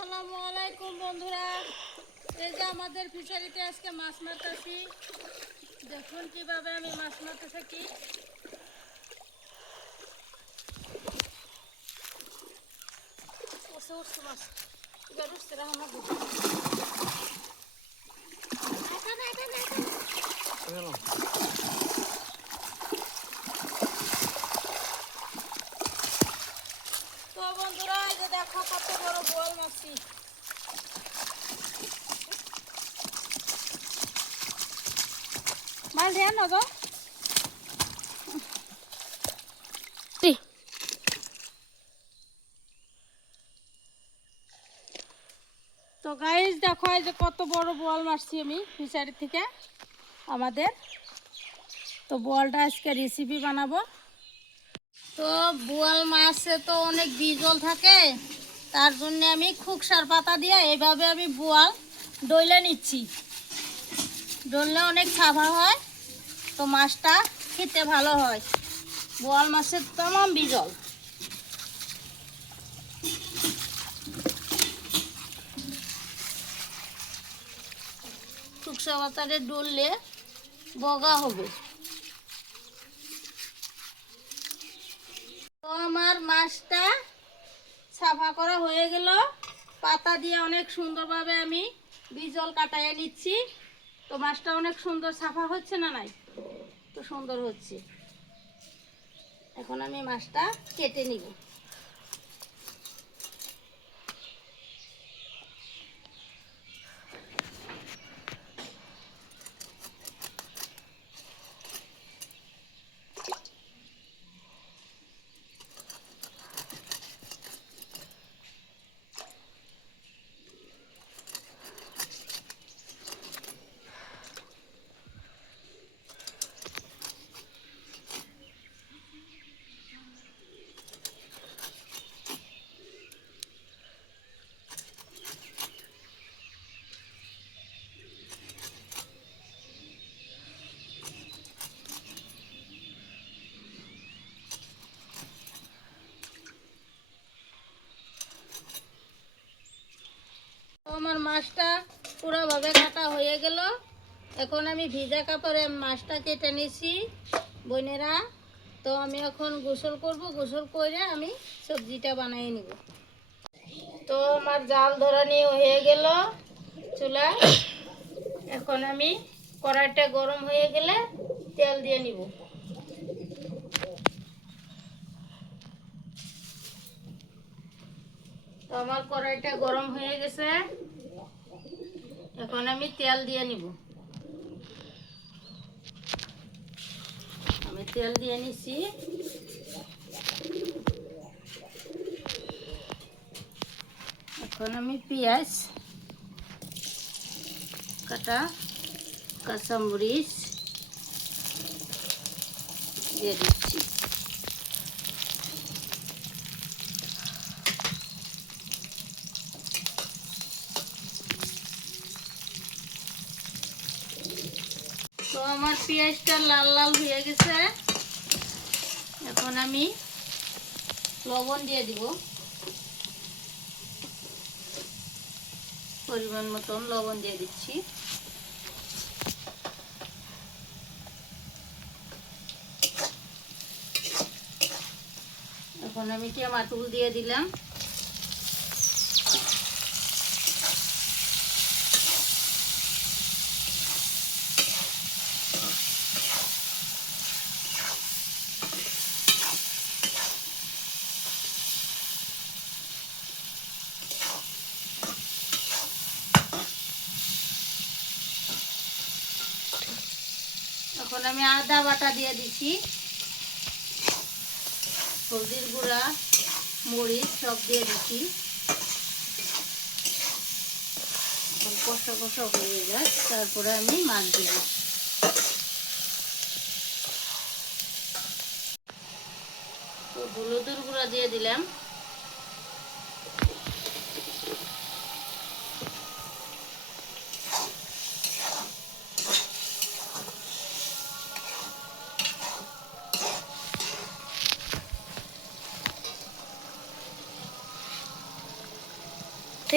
আসসালামু আলাইকুম বন্ধুরা, এই যে আমাদের ফিশারিতে আজকে মাছ মারতেছি। দেখুন কিভাবে আমি মাছ মারতে থাকি। মাছ এবার উঠছে রান্না করবো। তো বন্ধুরা, এই যে দেখো কত বড় বোয়াল মাছি। মাছ ধ্যান না তো তো গাইস দেখো, এই যে কত বড় বোয়াল মারছি আমি ফিশারি থেকে আমাদের। তো বোয়ালটা আজকে রেসিপি বানাবো। তো বোয়াল মাছে তো অনেক বিজল থাকে, তার জন্য আমি খুকসার পাতা দিয়ে এইভাবে আমি বোয়াল ডইলে নিচ্ছি। ডললে অনেক সাফা হয়, তো মাছটা খেতে ভালো হয়। বোয়াল মাছের তমাম বিজল। খুকসা পাতারে ডললে বগা হবে। তো আমার মাছটা সাফা করা হয়ে গেল। পাতা দিয়ে অনেক সুন্দরভাবে আমি বিজল কাটাইয়ে নিচ্ছি। তো মাছটা অনেক সুন্দর সাফা হচ্ছে না নাই? তো সুন্দর হচ্ছে। এখন আমি মাছটা কেটে নিব। আমার মাছটা পুরোভাবে কাটা হয়ে গেল। এখন আমি ভিজা কাপড়ে মাছটা কেটে নিছি বোনেরা। তো আমি এখন গোসল করব, গোসল করে আমি সবজিটা বানিয়ে নিব। তো আমার জাল ধরানি হয়ে গেল চুলা। এখন আমি কড়াইটা গরম হয়ে গেলে তেল দিয়ে নিব। তো আমার কড়াইটা গরম হয়ে গেছে, এখন আমি তেল দিয়ে নিব। আমি তেল দিয়ে নিছি। এখন আমি পেঁয়াজ কাটা, কাঁচামরিচ দিয়ে দিচ্ছি। তো আমার পেঁয়াজটা লাল লাল হয়ে গেছে, এখন আমি লবণ দিয়ে দিব। পরিমাণ মতন লবণ দিয়ে দিচ্ছি। এখন আমি টমেটো দিয়ে দিলাম। এখন আমি আদা বাটা দিয়ে দিচ্ছি। হলদির গুঁড়া, মরিচ সব দিয়ে দিচ্ছি। কষা কষা হয়ে যায়, তারপরে আমি মাছ দিব। তো হলুদের গুঁড়া দিয়ে দিলাম।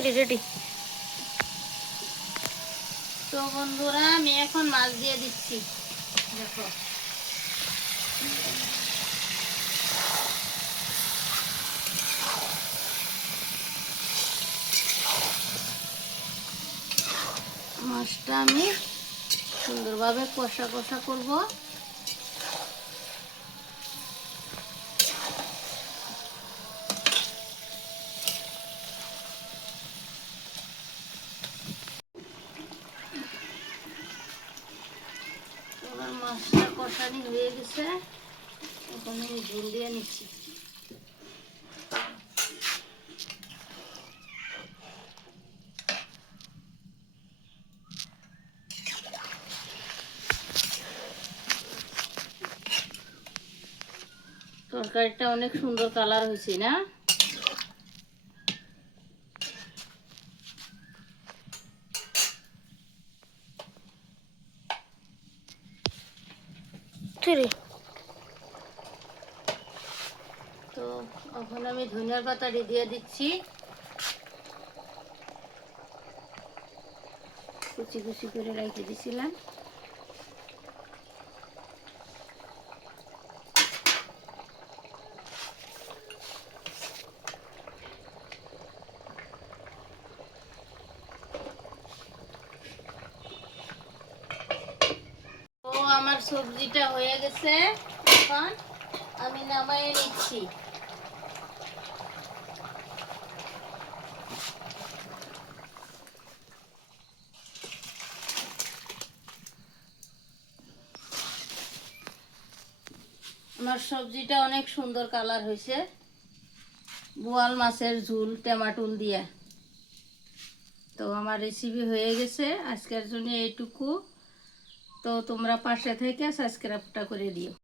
রেডি। তো বন্ধুরা আমি এখন মাছ দিয়ে দিচ্ছি, দেখো। মাছটা আমি সুন্দরভাবে কষা কষা করব। এবার মাছটা কষানি হয়ে গেছে, এখন আমি ঝোল দিয়ে নিচ্ছি। তরকারিটা অনেক সুন্দর কালার হয়েছে না? তো এখন আমি ধনিয়ার পাতা দিয়ে দিচ্ছি, কুচি কুচি করে রেখে দিছিলাম। তো আমার সবজিটা হয়ে গেছে, এখন আমি নামায়ে নিচ্ছি। আমার সবজিটা অনেক সুন্দর কালার হয়েছে, বোয়াল মাছের ঝোল টমেটো দিয়ে। তো আমার রেসিপি হয়ে গেছে আজকের জন্য এইটুকু। তো তোমরা পাশে থেকে সাবস্ক্রাইবটা করে দিও।